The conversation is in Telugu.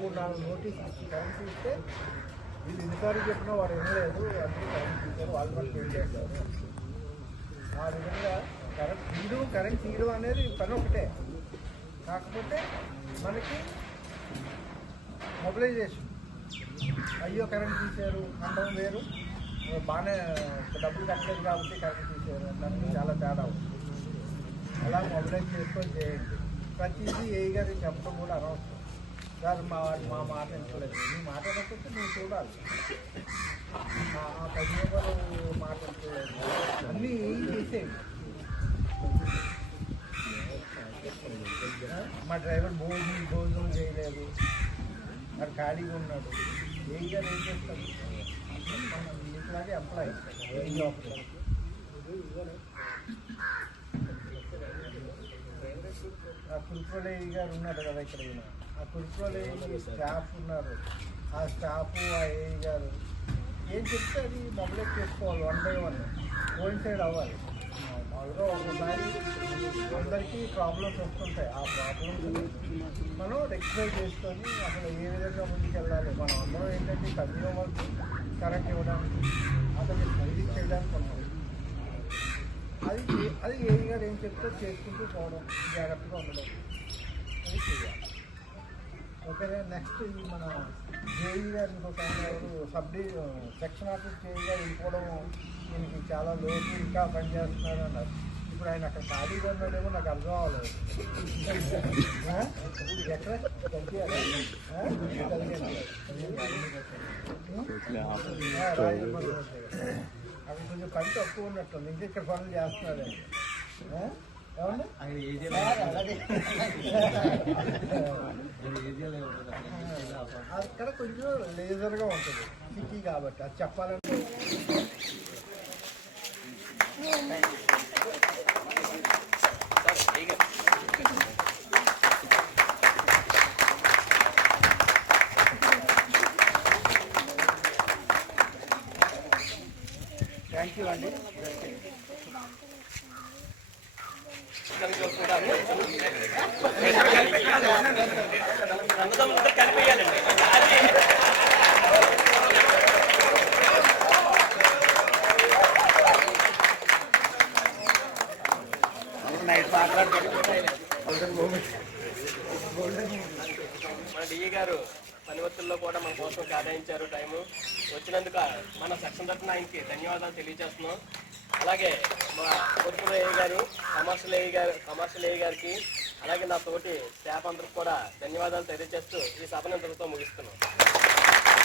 మూడు నాలుగు నోటీస్ ఇచ్చి కరెన్సీ ఇస్తే వీళ్ళు ఎన్నిసార్లు చెప్పినా వాడు వినలేదు. అందరూ కరెన్సీ ఇచ్చారు వాళ్ళు కూడా పే చేశారు. ఆ విధంగా కరెంట్ తీయడం కరెంట్ తీయడం అనేది పని ఒకటే. కాకపోతే మనకి మొబిలైజేషన్. అయ్యో కరెంట్ తీశారు. అనడం వేరు. బాగానే డబ్బులు కట్టలేదు కాబట్టి కరెంట్ తీశారు. దానికి చాలా తేడా ఉంది. అలా మొబిలైజ్ చేసుకొని చేయండి. ప్రతిదీ ఏ గారికి చెప్పడం కూడా అనవసరం. సార్ మా మా మాట వింటలేదు నీ మాట వినకపోతే నువ్వు చూడాలి. మా పది రూపాయలు మాట వింటలేదు అన్నీ చేసేవి. మా డ్రైవర్ భోజనం భోజనం చేయలేదు. మరి ఖాళీగా ఉన్నాడు. ఏం చేస్తాడు? మనం ఇట్లాగే అప్లై ఏ జాబ్ ఆ గారు ఉన్నారు కదా ఇక్కడ ఆ కుల్పలేయి స్టాఫ్ ఉన్నారు. ఆ స్టాఫ్ ఆ ఏఈ గారు. ఏం చెప్తే అది మొబైల్ చేసుకోవాలి వన్ బై వన్. కోయిన్సైడ్ అవ్వాలి. మామూలుగా ఒకసారి అందరికీ ప్రాబ్లమ్స్ వస్తుంటాయి. ఆ ప్రాబ్లమ్స్ మనం రెక్టిఫై చేసుకొని అసలు ఏ విధంగా ముందుకెళ్ళాలి? మనం అందరం ఏంటంటే కన్జ్యూమర్కి కరెంట్ ఇవ్వడానికి అతన్ని సర్వీస్ చేయడానికి ఉన్నాం. గారు ఏం చెప్తే చేసుకుంటూ పోవడం జాగ్రత్తగా ఉండడం. అది చేయాలి. ఓకేనా? నెక్స్ట్ ఈ మన జేఈ గారు ఇంకొక ఆయన ఎవరు సబ్ సెక్షన్ ఆఫీస్ జేఈ గారు వెళ్ళిపోవడం దీనికి చాలా లోటు ఇంకా పనిచేస్తున్నారు అన్నారు. ఇప్పుడు ఆయన అక్కడ ఖాళీగా ఉన్నాడేమో నాకు అర్థం అవ్వలేదు. ఎక్కడ? అక్కడ కొంచెం పని తక్కువ ఉన్నట్టుంది. ఇంకా ఇక్కడ పనులు చేస్తున్నాడు ఆ? అక్కడ కొంచెం లేజర్గా ఉంటుంది సిటీ కాబట్టి అది చెప్పాలంటే థ్యాంక్ యూ అండి మన డిఈ గారు పనివత్తుల్లో కూడా మన కోసం కేటాయించారు టైము. వచ్చినందుకు మన సెక్షన్ తరఫున ఆయనకి ధన్యవాదాలు తెలియజేస్తున్నాం. అలాగే మా కొడుకుల ఏ గారు కమర్షియల్ ఏ గారు కమర్షియల్ ఏ గారికి అలాగే నా తోటి స్టాఫ్ అందరికి కూడా ధన్యవాదాలు తెలియజేస్తూ ఈ సభను ఇంతటితో ముగిస్తున్నాను